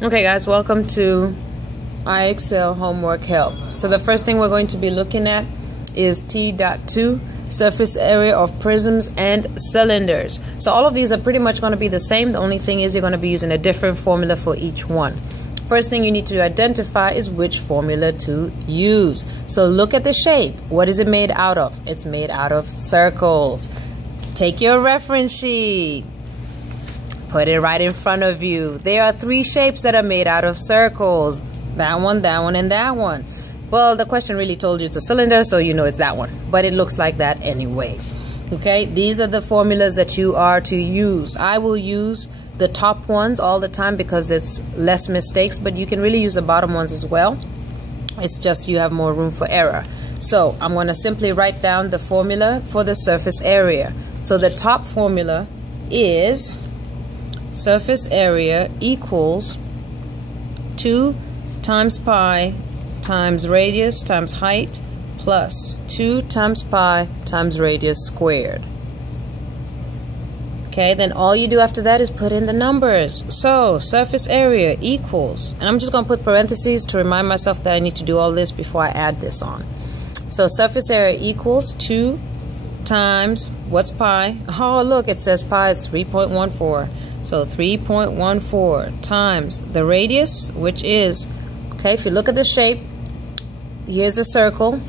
Okay guys, welcome to iExcel homework help. So the first thing we're going to be looking at is T.2, surface area of prisms and cylinders. So all of these are pretty much going to be the same. The only thing is you're going to be using a different formula for each one. First thing you need to identify is which formula to use. So look at the shape. What is it made out of? It's made out of circles. Take your reference sheet. Put it right in front of you. There are three shapes that are made out of circles. That one, and that one. Well, the question really told you it's a cylinder, so you know it's that one. But it looks like that anyway. Okay, these are the formulas that you are to use. I will use the top ones all the time because it's less mistakes, but you can really use the bottom ones as well. It's just you have more room for error. So I'm going to simply write down the formula for the surface area. So the top formula is surface area equals 2 times pi times radius times height plus 2 times pi times radius squared. Okay, then all you do after that is put in the numbers. So surface area equals, and I'm just going to put parentheses to remind myself that I need to do all this before I add this on. So surface area equals 2 times, what's pi? Oh look, it says pi is 3.14. So 3.14 times the radius, which is, okay, if you look at the shape, here's a circle.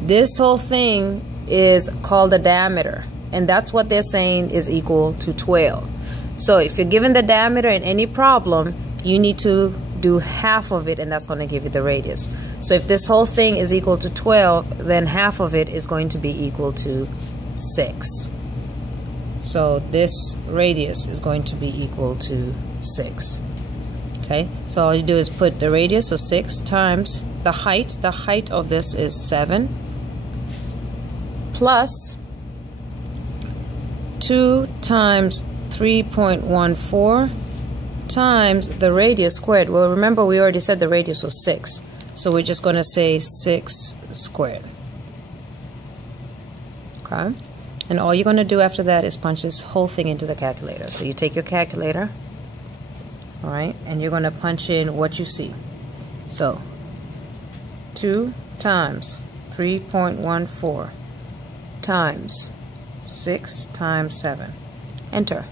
This whole thing is called the diameter, and that's what they're saying is equal to 12. So if you're given the diameter in any problem, you need to do half of it, and that's going to give you the radius. So if this whole thing is equal to 12, then half of it is going to be equal to 6. So this radius is going to be equal to 6. Okay, so all you do is put the radius, so 6 times the height. The height of this is 7 plus 2 times 3.14 times the radius squared. Well, remember we already said the radius was 6, so we're just going to say 6 squared. Okay. And all you're going to do after that is punch this whole thing into the calculator. So you take your calculator, all right, and you're going to punch in what you see. So 2 times 3.14 times 6 times 7. Enter.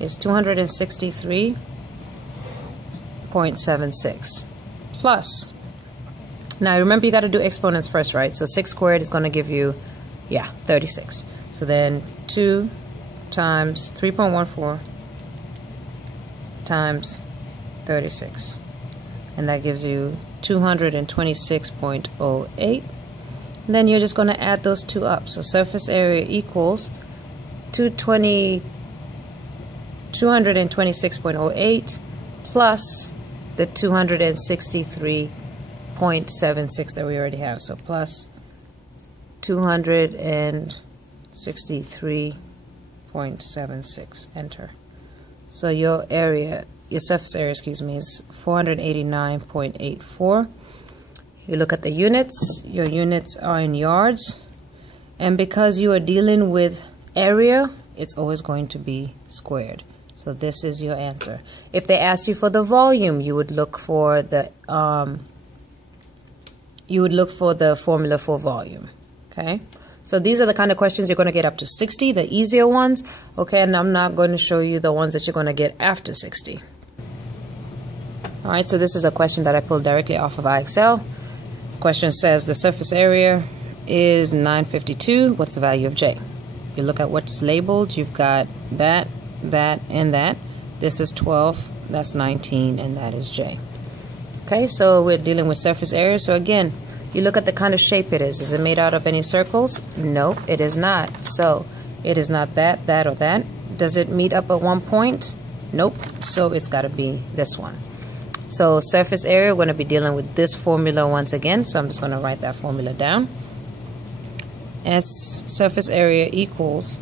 Is 263.76 plus. Now remember you got to do exponents first, right? So 6 squared is going to give you, 36. So then 2 times 3.14 times 36. And that gives you 226.08. And then you're just going to add those two up. So surface area equals 226.08 plus the 263.76 that we already have. So plus 263.76. Enter. So your area, your surface area, excuse me, is 489.84. You look at the units. Your units are in yards, and because you are dealing with area, it's always going to be squared. So this is your answer. If they asked you for the volume, you would look for the formula for volume. Okay, so these are the kind of questions you're going to get up to 60, the easier ones. Okay, and I'm not going to show you the ones that you're going to get after 60. All right, so this is a question that I pulled directly off of iExcel. Question says the surface area is 952. What's the value of J? You look at what's labeled. You've got that, and that. This is 12, that's 19, and that is J. Okay, so we're dealing with surface area. So again, you look at the kind of shape it is. Is it made out of any circles? Nope, it is not. So it is not that, or that. Does it meet up at one point? Nope, so it's got to be this one. So surface area, we're going to be dealing with this formula once again. So I'm just going to write that formula down. S surface area equals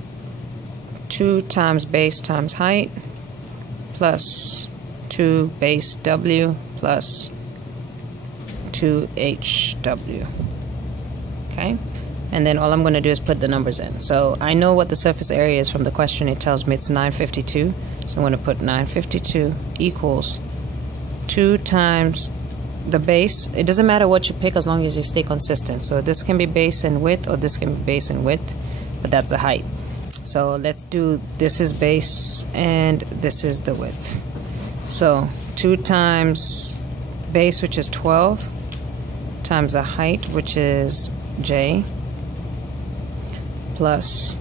2 times base times height plus 2 base W plus 2HW. Okay, and then all I'm going to do is put the numbers in. So I know what the surface area is from the question. It tells me it's 952. So I'm going to put 952 equals 2 times the base. It doesn't matter what you pick as long as you stay consistent. So this can be base and width, or this can be base and width, but that's the height. So let's do, this is base and this is the width. So 2 times base, which is 12, times the height, which is j, plus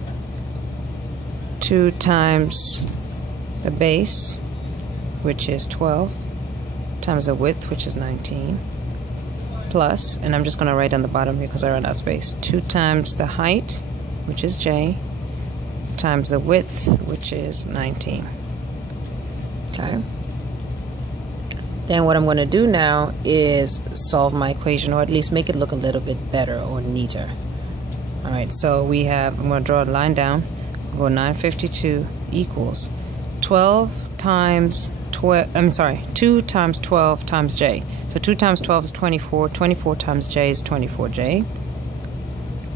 2 times the base, which is 12, times the width, which is 19, plus, and I'm just going to write on the bottom here because I ran out of space, 2 times the height, which is j, times the width, which is 19. Okay. Then what I'm going to do now is solve my equation, or at least make it look a little bit better or neater. Alright, so we have, I'm going to draw a line down, go 952 equals 12 times 12, I'm sorry, 2 times 12 times j. So 2 times 12 is 24, 24 times j is 24j,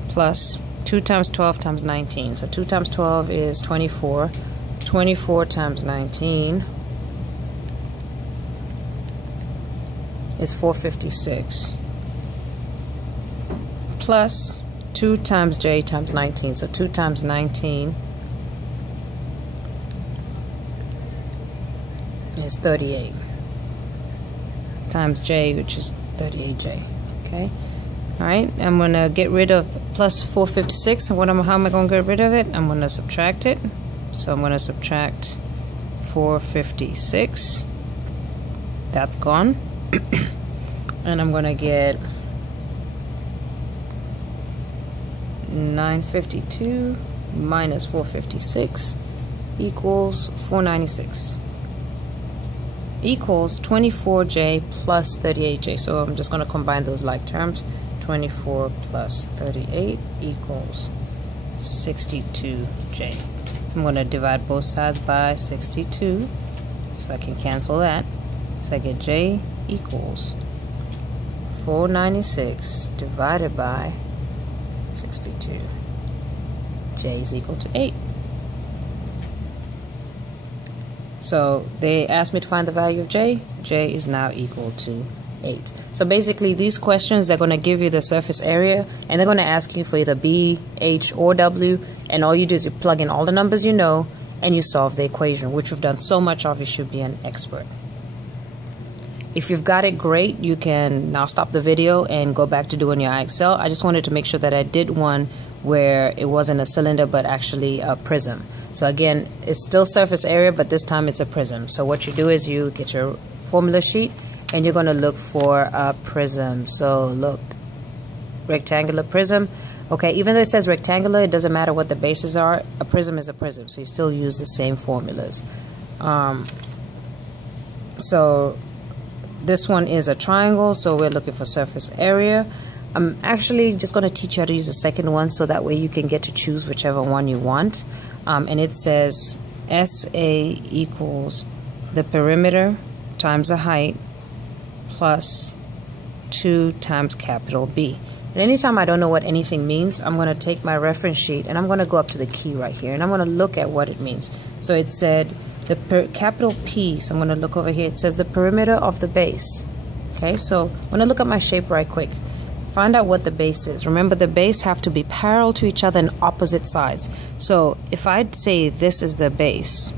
plus 2 times 12 times 19. So 2 times 12 is 24, 24 times 19 is 456, plus 2 times j times 19. So 2 times 19 is 38, times j, which is 38j. Okay. Alright, I'm going to get rid of plus 456. And how am I going to get rid of it? I'm going to subtract it. So I'm going to subtract 456. That's gone. And I'm going to get 952 minus 456 equals 496. Equals 24j plus 38j. So I'm just going to combine those like terms. 24 plus 38 equals 62j. I'm going to divide both sides by 62 so I can cancel that. So I get j equals 496 divided by 62. J is equal to 8. So they asked me to find the value of j. J is now equal to 8. So basically these questions, they're going to give you the surface area and they're going to ask you for either B, H, or W, and all you do is you plug in all the numbers you know and you solve the equation, which we've done so much of. You should be an expert. If you've got it, great. You can now stop the video and go back to doing your IXL. I just wanted to make sure that I did one where it wasn't a cylinder but actually a prism. So again, it's still surface area, but this time it's a prism. So what you do is you get your formula sheet and you're going to look for a prism. So look, rectangular prism. Okay, even though it says rectangular, it doesn't matter what the bases are. A prism is a prism, so you still use the same formulas. So this one is a triangle, so we're looking for surface area. I'm actually just going to teach you how to use the second one so that way you can get to choose whichever one you want. And it says SA equals the perimeter times the height plus 2 times capital B. And anytime I don't know what anything means, I'm going to take my reference sheet and I'm going to go up to the key right here and I'm going to look at what it means. So it said the capital P, so I'm going to look over here. It says the perimeter of the base. Okay, so I'm going to look at my shape right quick. Find out what the base is. Remember, the base have to be parallel to each other and opposite sides. So if I'd say this is the base,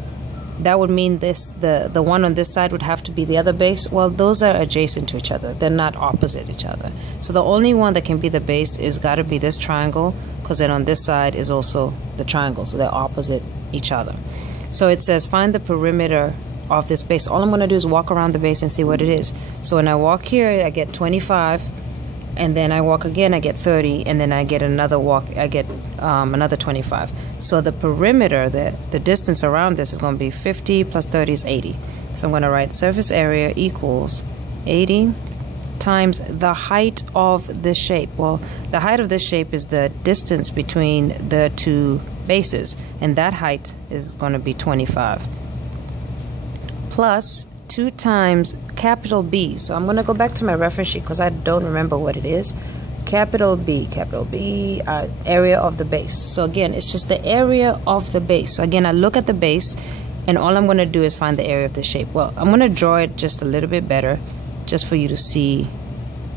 that would mean this, the one on this side would have to be the other base. Well, those are adjacent to each other. They're not opposite each other. So the only one that can be the base is got to be this triangle, because then on this side is also the triangle. So they're opposite each other. So it says find the perimeter of this base. All I'm going to do is walk around the base and see what it is. So when I walk here, I get 25. And then I walk again, I get 30, and then I get another walk, I get another 25. So the perimeter, the distance around this is going to be 50 plus 30 is 80. So I'm going to write surface area equals 80 times the height of this shape. Well, the height of this shape is the distance between the two bases, and that height is going to be 25. Plus 2 times capital B. So I'm going to go back to my reference sheet because I don't remember what it is. Capital B, area of the base. So again, it's just the area of the base. So again, I look at the base And all I'm going to do is find the area of the shape. Well, I'm going to draw it just a little bit better, just for you to see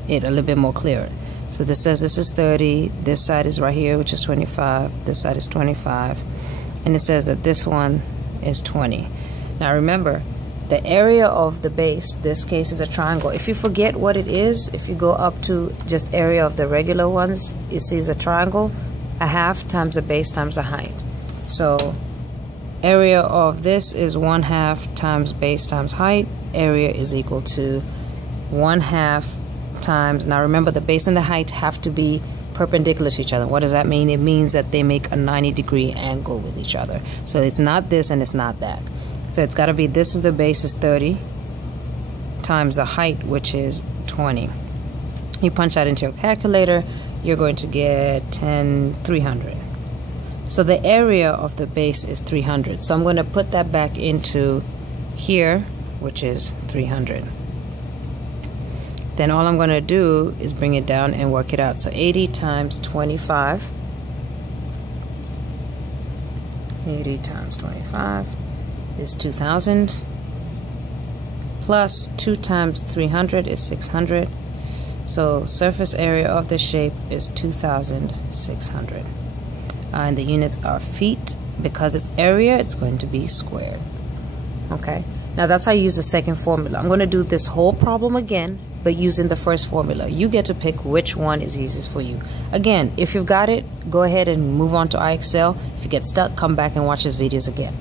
it a little bit more clearer. So this says this is 30, this side is right here, which is 25, this side is 25, and it says that this one is 20. Now remember, the area of the base, this case is a triangle. If you forget what it is, if you go up to just area of the regular ones, it sees a triangle, a half times the base times the height. So area of this is 1/2 times base times height. Area is equal to 1/2 times, now remember the base and the height have to be perpendicular to each other. What does that mean? It means that they make a 90-degree angle with each other. So it's not this and it's not that. So it's got to be, this is the base is 30 times the height, which is 20. You punch that into your calculator, you're going to get 300. So the area of the base is 300. So I'm going to put that back into here, which is 300. Then all I'm going to do is bring it down and work it out. So 80 times 25. 80 times 25 is 2,000. Plus 2 times 300 is 600. So surface area of the shape is 2,600. And the units are feet. Because it's area, it's going to be squared. Okay. Now that's how you use the second formula. I'm going to do this whole problem again, but using the first formula. You get to pick which one is easiest for you. Again, if you've got it, go ahead and move on to iExcel. If you get stuck, come back and watch these videos again.